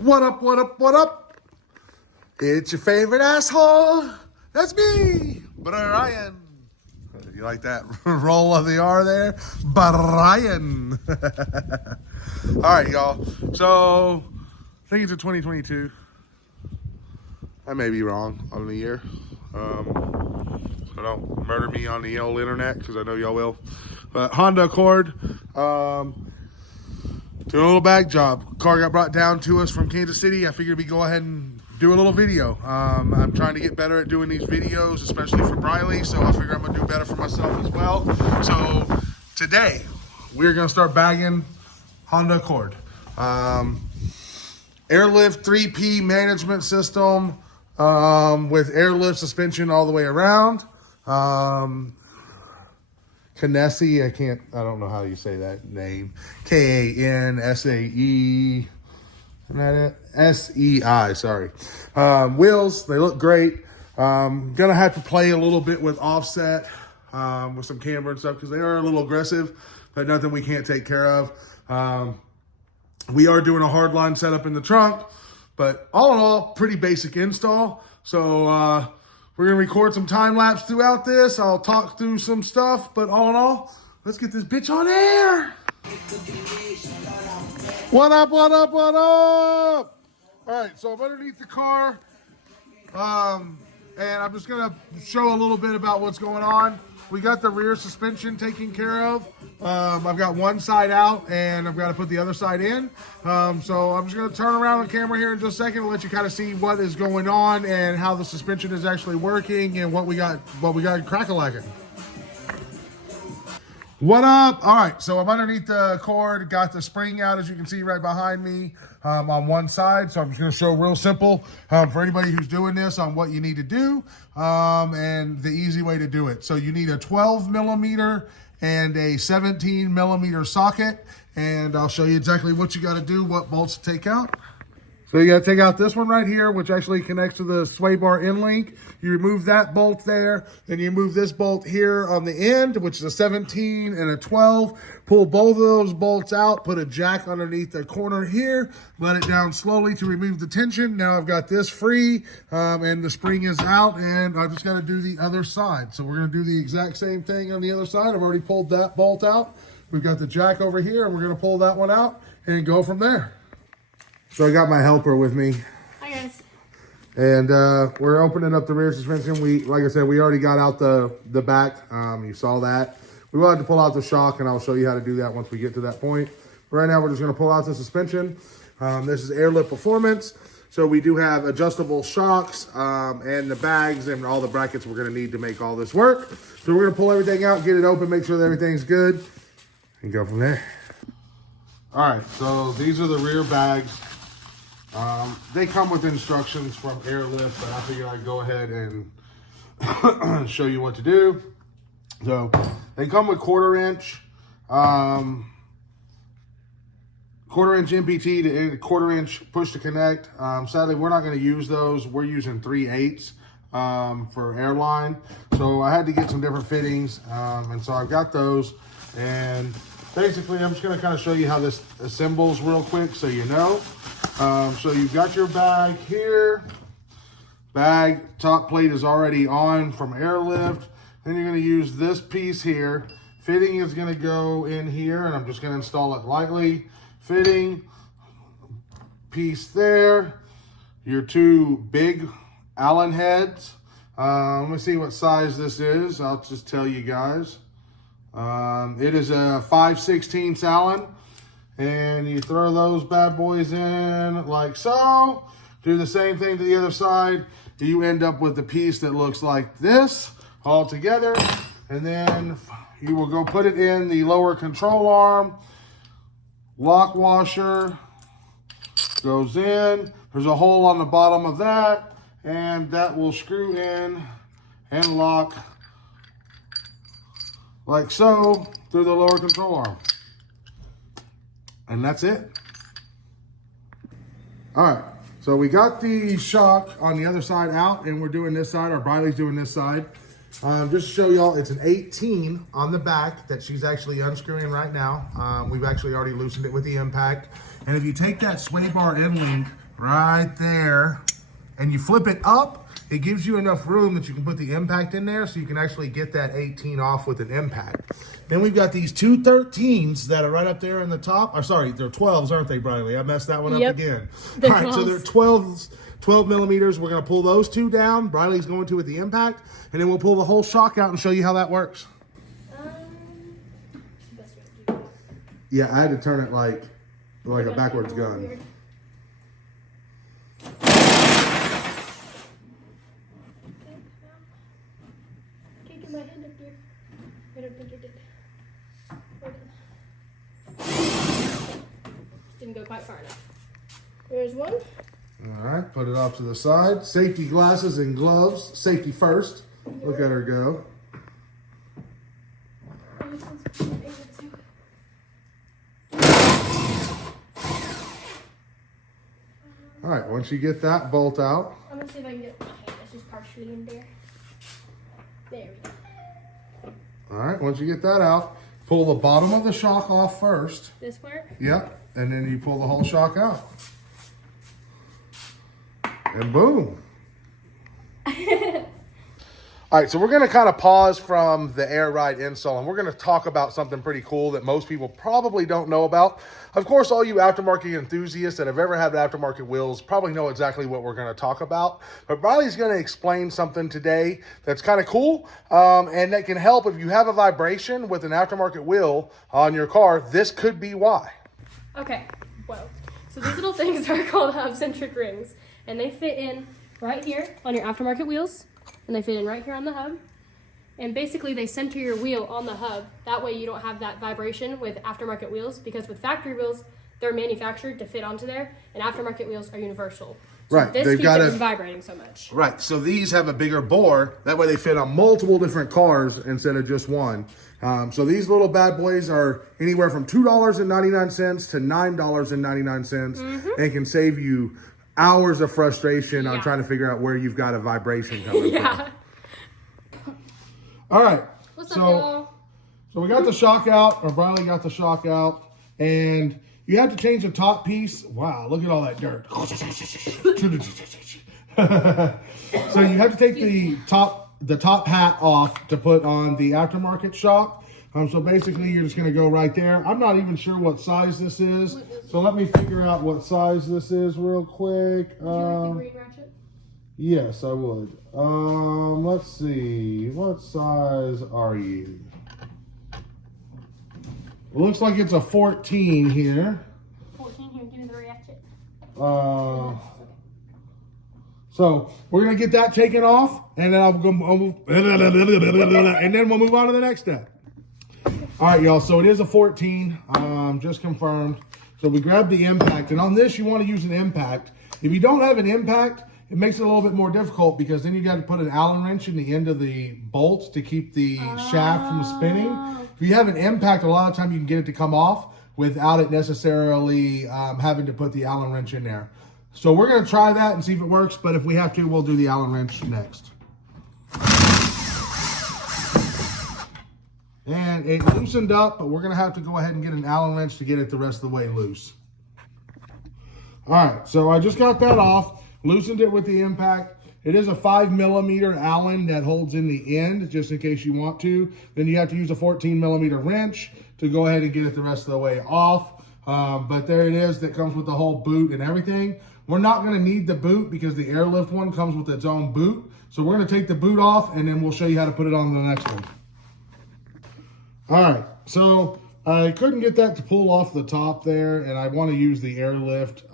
What up, what up, what up? It's your favorite asshole. That's me, Brylea. You like that roll of the R there? Brylea. All right, y'all. So, I think it's a 2022. I may be wrong on the year. So don't murder me on the old internet, because I know y'all will. But Honda Accord. Doing a little bag job. Car got brought down to us from Kansas City. I figured we'd go ahead and do a little video. I'm trying to get better at doing these videos, especially for Brylea, so I figure I'm gonna do better for myself as well. So today, we're gonna start bagging Honda Accord. Airlift 3P management system with airlift suspension all the way around. Knesse, I don't know how you say that name. K-A-N-S-A-E, isn't that it? S-E-I, sorry. Wheels, they look great. Gonna have to play a little bit with offset with some camber and stuff, because they are a little aggressive, but nothing we can't take care of. We are doing a hardline setup in the trunk, but all in all, pretty basic install. So, we're going to record some time lapse throughout this. I'll talk through some stuff, but all in all, let's get this bitch on air. What up, what up, what up? All right, so I'm underneath the car, and I'm just going to show a little bit about what's going on. We got the rear suspension taken care of. I've got one side out, and I've got to put the other side in. So I'm just going to turn around the camera here in just a second and let you kind of see what is going on and how the suspension is actually working and what we got crack-a-lacking. What up? All right, so I'm underneath the cord, got the spring out, as you can see right behind me, on one side. So I'm just gonna show real simple for anybody who's doing this on what you need to do and the easy way to do it. So you need a 12 millimeter and a 17 millimeter socket, and I'll show you exactly what you gotta do, what bolts to take out. So you gotta take out this one right here, which actually connects to the sway bar end link. You remove that bolt there, and you move this bolt here on the end, which is a 17 and a 12. Pull both of those bolts out, put a jack underneath the corner here, let it down slowly to remove the tension. Now I've got this free, and the spring is out, and I just gotta do the other side. So we're gonna do the exact same thing on the other side. I've already pulled that bolt out. We've got the jack over here, and we're gonna pull that one out and go from there. So I got my helper with me. Hi guys. And we're opening up the rear suspension. Like I said, we already got out the back. You saw that. We will have to pull out the shock, and I'll show you how to do that once we get to that point. Right now, we're just gonna pull out the suspension. This is Airlift Performance. So we do have adjustable shocks and the bags and all the brackets we're gonna need to make all this work. So we're gonna pull everything out, get it open, make sure that everything's good, and go from there. All right, so these are the rear bags. They come with instructions from Airlift, but I figured I'd go ahead and show you what to do. So they come with quarter inch MPT to quarter inch push to connect. Sadly, we're not going to use those. We're using 3/8 for airline. So I had to get some different fittings, and so I've got those. And basically, I'm just going to kind of show you how this assembles real quick so you know. So you've got your bag here. Bag top plate is already on from Airlift. Then you're going to use this piece here. Fitting is going to go in here, and I'm just going to install it lightly. Fitting piece there. Your two big Allen heads. Let me see what size this is. I'll just tell you guys. It is a 5/16 Allen, and you throw those bad boys in like so. Do the same thing to the other side. You end up with a piece that looks like this all together, and then you will go put it in the lower control arm. Lock washer goes in. There's a hole on the bottom of that, and that will screw in and lock like so through the lower control arm. And that's it. All right, so we got the shock on the other side out, and we're doing this side, or Brylea's doing this side. Just to show y'all, it's an 18 on the back that she's actually unscrewing right now. We've actually already loosened it with the impact. And if you take that sway bar end link right there, and you flip it up, it gives you enough room that you can put the impact in there so you can actually get that 18 off with an impact. Then we've got these two 13s that are right up there in the top. Or sorry, they're 12s, aren't they, Brylea? I messed that one up again. All right, so they're 12s, 12 millimeters. We're gonna pull those two down. Brylea's going to with the impact, and then we'll pull the whole shock out and show you how that works. Yeah, I had to turn it like a backwards gun. Weird. Can't get my hand up here. I don't think it did. Didn't go quite far enough. There's one. All right, put it off to the side. Safety glasses and gloves. Safety first. Look at her go. All right, once you get that bolt out. I'm gonna see if I can get my hand. It's just partially in there. There we go. All right, once you get that out, pull the bottom of the shock off first. This part? Yep, and then you pull the whole shock out. And boom. All right, so we're gonna kind of pause from the Air Ride install, and we're gonna talk about something pretty cool that most people probably don't know about. Of course, all you aftermarket enthusiasts that have ever had aftermarket wheels probably know exactly what we're gonna talk about. But Bryley's gonna explain something today that's kind of cool, and that can help if you have a vibration with an aftermarket wheel on your car. This could be why. Okay, well, so these little things are called hub-centric rings, and they fit in right here on your aftermarket wheels. And they fit in right here on the hub. And basically they center your wheel on the hub. That way you don't have that vibration with aftermarket wheels, because with factory wheels, they're manufactured to fit onto there, and aftermarket wheels are universal. So right, this keeps it from vibrating so much. Right, so these have a bigger bore. That way they fit on multiple different cars instead of just one. So these little bad boys are anywhere from $2.99 to $9.99, and can save you hours of frustration on trying to figure out where you've got a vibration coming from. All right. What's up, y'all? So we got the shock out, or Bryley got the shock out, and you have to change the top piece. Wow, look at all that dirt. So you have to take the top hat off to put on the aftermarket shock. So basically you're just gonna go right there. I'm not even sure what size this is. So let me figure out what size this is real quick. Would you like the green ratchet? Yes, I would. Let's see. What size are you? It looks like it's a 14 here. 14 here, give me the ratchet. So we're gonna get that taken off, and then and then we'll move on to the next step. All right, y'all, so it is a 14, just confirmed. So we grab the impact, and on this, you want to use an impact. If you don't have an impact, it makes it a little bit more difficult, because then you got to put an Allen wrench in the end of the bolts to keep the shaft from spinning. If you have an impact, a lot of time you can get it to come off without it necessarily having to put the Allen wrench in there. So we're going to try that and see if it works, but if we have to, we'll do the Allen wrench next. And it loosened up, but we're gonna have to go ahead and get an Allen wrench to get it the rest of the way loose. All right, so I just got that off, loosened it with the impact. It is a 5mm Allen that holds in the end, just in case you want to. Then you have to use a 14mm wrench to go ahead and get it the rest of the way off. But there it is, that comes with the whole boot and everything. We're not gonna need the boot because the Airlift one comes with its own boot. So we're gonna take the boot off, and then we'll show you how to put it on the next one. All right, so I couldn't get that to pull off the top there, and I want to use the Airlift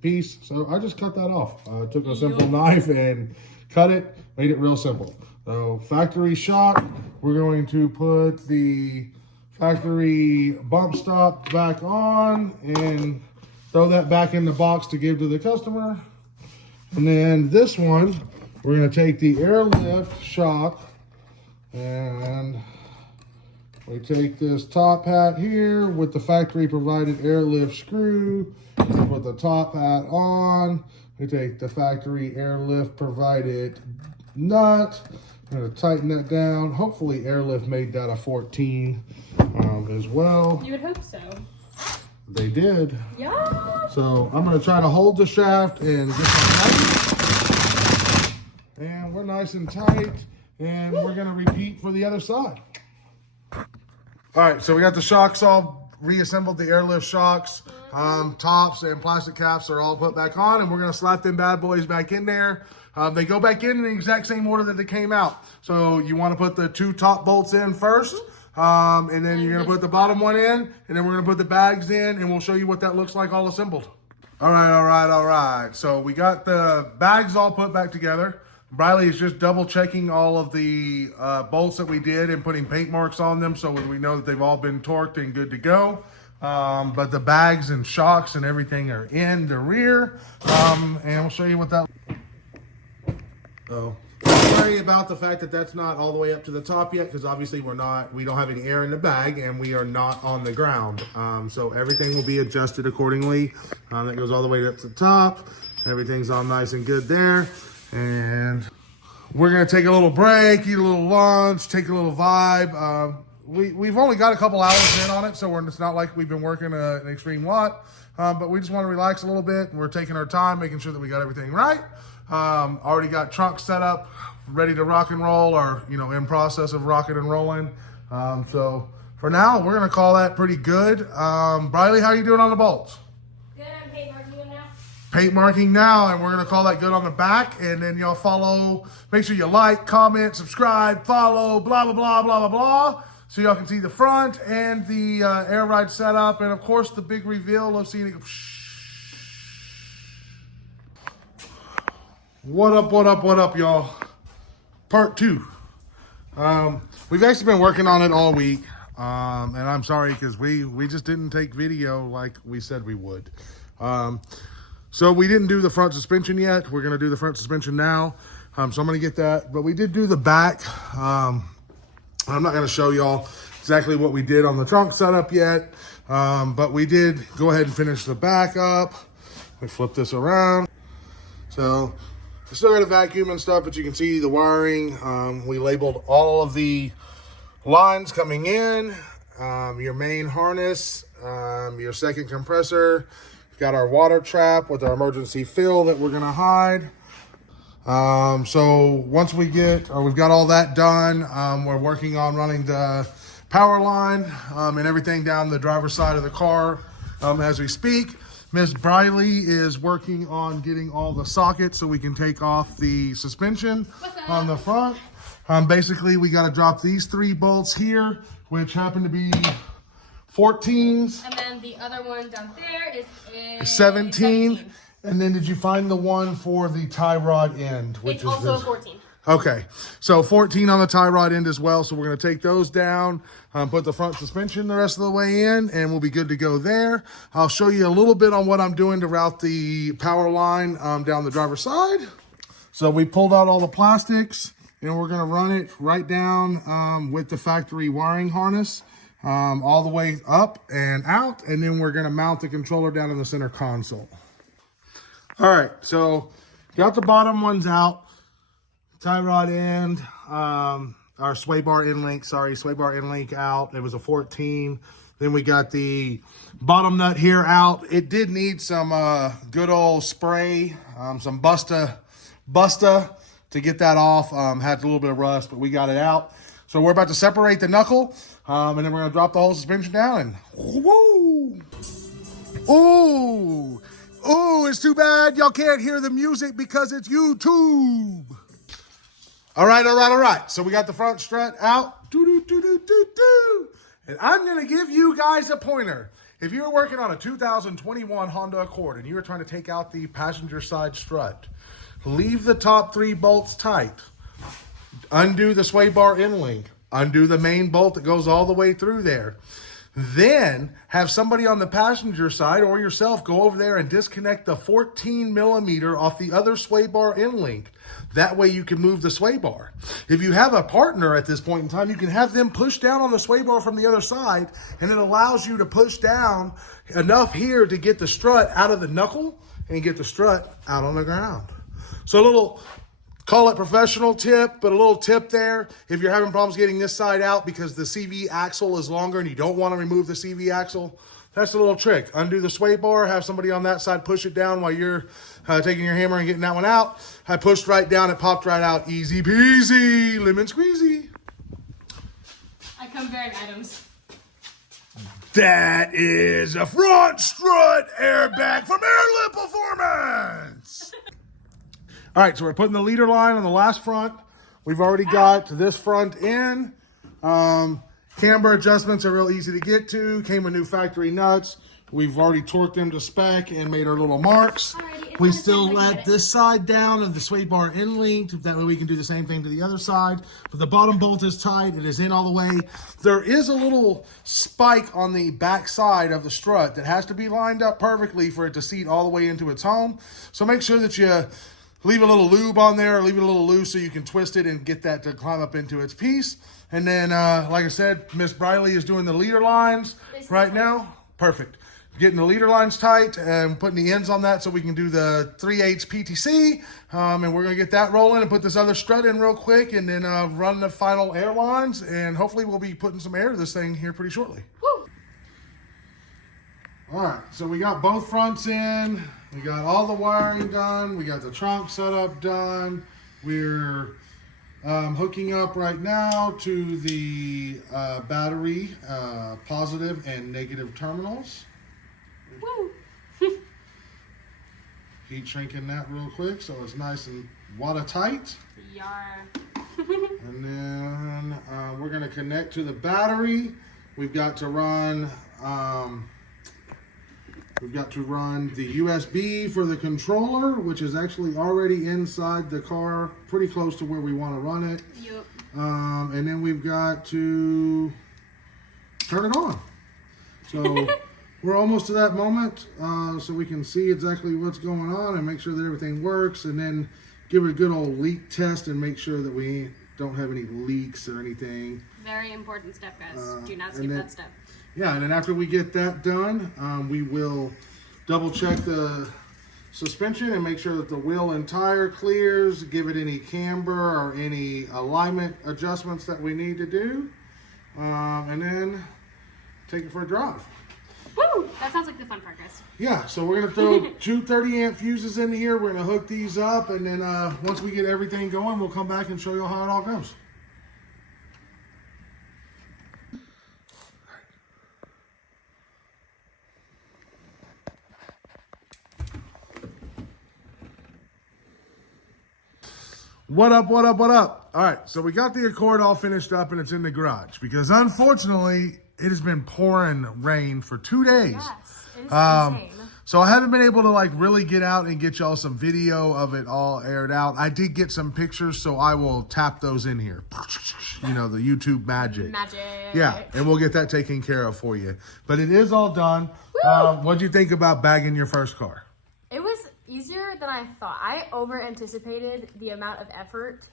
piece, so I just cut that off. I took a simple knife and cut it, made it real simple. So factory shock, we're going to put the factory bump stop back on and throw that back in the box to give to the customer. And then this one, we're going to take the Airlift shock, and we take this top hat here with the factory provided Airlift screw, put the top hat on. We take the factory Airlift provided nut. I'm gonna tighten that down. Hopefully Airlift made that a 14 as well. You would hope so. They did. Yeah. So I'm going to try to hold the shaft and get some tight. And we're nice and tight. And we're going to repeat for the other side. All right, so we got the shocks all reassembled, the airlift shocks. Tops and plastic caps are all put back on. And we're going to slap them bad boys back in there. They go back in the exact same order that they came out. So you want to put the 2 top bolts in first. And then you're going to put the bottom one in, and then we're going to put the bags in, and we'll show you what that looks like all assembled. All right. So we got the bags all put back together. Brylea is just double checking all of the bolts that we did and putting paint marks on them so we know that they've all been torqued and good to go. But the bags and shocks and everything are in the rear. And we'll show you what that... Oh. Don't worry about the fact that that's not all the way up to the top yet, because obviously we don't have any air in the bag and we are not on the ground. So everything will be adjusted accordingly. That goes all the way up to the top. Everything's all nice and good there. And we're gonna take a little break, eat a little lunch, take a little vibe. We've only got a couple hours in on it, so it's not like we've been working an extreme lot. But we just want to relax a little bit. We're taking our time, making sure that we got everything right. Already got trunks set up, ready to rock and roll, or in process of rocking and rolling. So for now, we're gonna call that pretty good. Brylea, how you doing on the bolts? Good. I'm paint marking them now. Paint marking now, and we're gonna call that good on the back. And then y'all follow. Make sure you like, comment, subscribe, follow, blah blah blah blah blah blah. So y'all can see the front and the air ride setup, and of course the big reveal of seeing it go. What up, y'all? Part 2. We've actually been working on it all week, and I'm sorry because we just didn't take video like we said we would. So we didn't do the front suspension yet. We're gonna do the front suspension now. So I'm gonna get that, but we did do the back. I'm not gonna show y'all exactly what we did on the trunk setup yet, but we did go ahead and finish the back up. We flip this around. So I still got a vacuum and stuff, but you can see the wiring. We labeled all of the lines coming in, your main harness, your second compressor. Got our water trap with our emergency fill that we're gonna hide. So once we've got all that done, we're working on running the power line and everything down the driver's side of the car as we speak. Miss Brylea is working on getting all the sockets so we can take off the suspension on the front. Basically, we got to drop these 3 bolts here, which happen to be 14s. And then the other one down there is a 17. And then did you find the one for the tie rod end? Which it's also 14. Okay, so 14 on the tie rod end as well. So we're going to take those down, put the front suspension the rest of the way in, and we'll be good to go there. I'll show you a little bit on what I'm doing to route the power line down the driver's side. So we pulled out all the plastics, and we're going to run it right down with the factory wiring harness all the way up and out, and then we're going to mount the controller down in the center console. All right, so got the bottom ones out. Tie rod end, our sway bar end link out. It was a 14. Then we got the bottom nut here out. It did need some good old spray, some Busta to get that off. Had a little bit of rust, but we got it out. So we're about to separate the knuckle, and then we're gonna drop the whole suspension down and woo! Ooh, it's too bad y'all can't hear the music because it's YouTube. All right. So we got the front strut out. And I'm going to give you guys a pointer. If you're working on a 2021 Honda Accord and you were trying to take out the passenger side strut, leave the top 3 bolts tight. Undo the sway bar end link. Undo the main bolt that goes all the way through there. Then have somebody on the passenger side or yourself go over there and disconnect the 14 millimeter off the other sway bar end link. That way you can move the sway bar. If you have a partner at this point in time, you can have them push down on the sway bar from the other side, and it allows you to push down enough here to get the strut out of the knuckle and get the strut out on the ground. So a little, call it professional tip, but a little tip there. If you're having problems getting this side out because the CV axle is longer and you don't want to remove the CV axle, that's the little trick. Undo the sway bar, have somebody on that side push it down while you're taking your hammer and getting that one out. I pushed right down, it popped right out. Easy peasy, lemon squeezy. I come bearing items. That is a front strut airbag from Airlift Performance. All right, so we're putting the leader line on the last front. We've already got this front in. Camber adjustments are real easy to get to. Came with new factory nuts. We've already torqued them to spec and made our little marks. We still let this side down of the sway bar in linked. That way we can do the same thing to the other side. But the bottom bolt is tight. It is in all the way. There is a little spike on the back side of the strut that has to be lined up perfectly for it to seat all the way into its home. So make sure that you leave a little lube on there, or leave it a little loose so you can twist it and get that to climb up into its piece. And then, like I said, Miss Brylea is doing the leader lines right now. Perfect. Getting the leader lines tight and putting the ends on that so we can do the 3/8 PTC. And we're going to get that rolling and put this other strut in real quick and then run the final air lines. And hopefully we'll be putting some air to this thing here pretty shortly. Woo! All right, so we got both fronts in. We got all the wiring done. We got the trunk setup done. We're hooking up right now to the battery positive and negative terminals. Woo! Heat shrinking that real quick so it's nice and watertight. Yar. And then we're going to connect to the battery. We've got to run the USB for the controller, which is actually already inside the car, pretty close to where we want to run it. Yep. And then we've got to turn it on. So we're almost to that moment, so we can see exactly what's going on and make sure that everything works, and then give it a good old leak test and make sure that we don't have any leaks or anything. Very important step, guys. Do not skip that step. Yeah, and then after we get that done, we will double check the suspension and make sure that the wheel and tire clears, give it any camber or any alignment adjustments that we need to do, and then take it for a drive. Woo! That sounds like the fun part, guys. Yeah, so we're going to throw two 30-amp fuses in here. We're going to hook these up, and then once we get everything going, we'll come back and show you how it all goes. What up, what up, what up? All right, so we got the Accord all finished up and it's in the garage because unfortunately it has been pouring rain for 2 days. Yes, it is insane. So I haven't been able to like really get out and get y'all some video of it all aired out. I did get some pictures, so I will tap those in here. You know, the YouTube magic. Magic. Yeah, and we'll get that taken care of for you. But it is all done. What'd you think about bagging your first car? It was easier than I thought. I over anticipated the amount of effort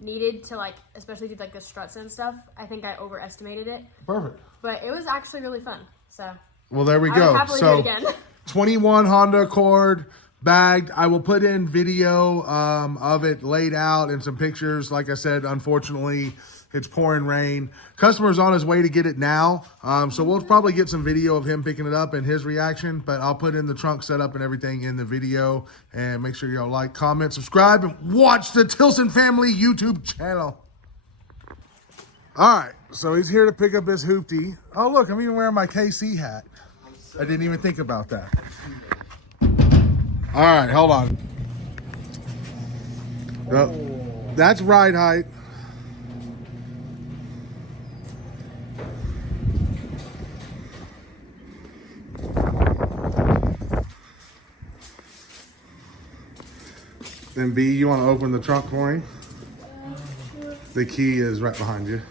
needed to like, especially do like the struts and stuff. I think I overestimated it. Perfect. But it was actually really fun. So. Well, there we I go. would happily do it again. 21 Honda Accord bagged. I will put in video of it laid out and some pictures. Like I said, unfortunately, it's pouring rain. Customer's on his way to get it now. So we'll probably get some video of him picking it up and his reaction, but I'll put in the trunk setup and everything in the video. And make sure y'all like, comment, subscribe, and watch the Tilson Family YouTube channel. All right, so he's here to pick up his hoopty. Oh, look, I'm even wearing my KC hat. I didn't even think about that. All right, hold on. Oh. That's ride height. Then B, you want to open the trunk for me? The key is right behind you.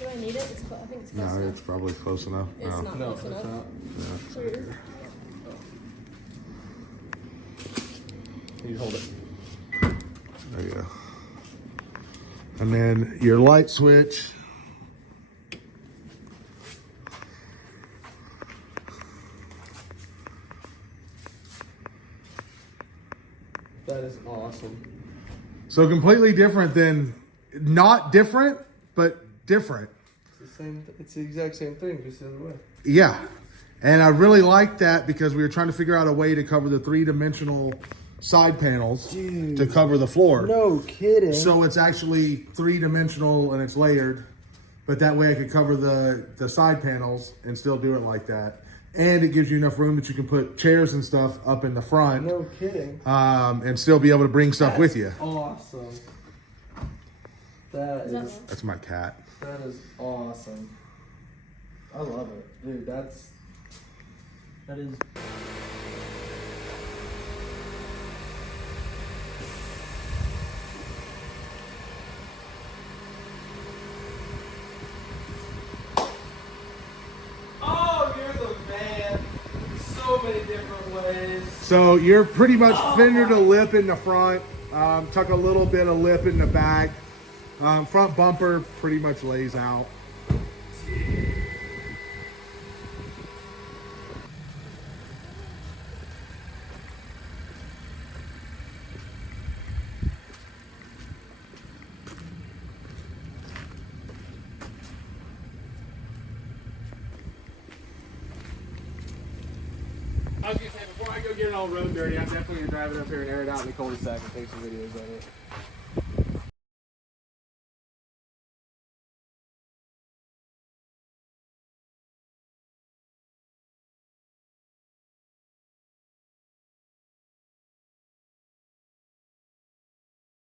Do I need it? I think it's close No, enough. it's probably close enough. It's not close enough. No. You hold it. There you go. And then your light switch. That is awesome. So completely different than, not different, but different. It's the same. It's the exact same thing, just the other way. Yeah. And I really like that because we were trying to figure out a way to cover the 3-dimensional side panels to cover the floor. No kidding. So it's actually 3-dimensional and it's layered, but that way I could cover the side panels and still do it like that. And it gives you enough room that you can put chairs and stuff up in the front. No kidding. And still be able to bring stuff with you. Awesome. That's my cat. That is awesome. I love it. Dude, that is. Oh, you're the man. So many different ways. So you're pretty much fender to lip in the front, tuck a little bit of lip in the back. Front bumper pretty much lays out. I was gonna say, before I go get it all road dirty, I'm definitely gonna drive it up here and air it out in the cul-de-sac and take some videos of it.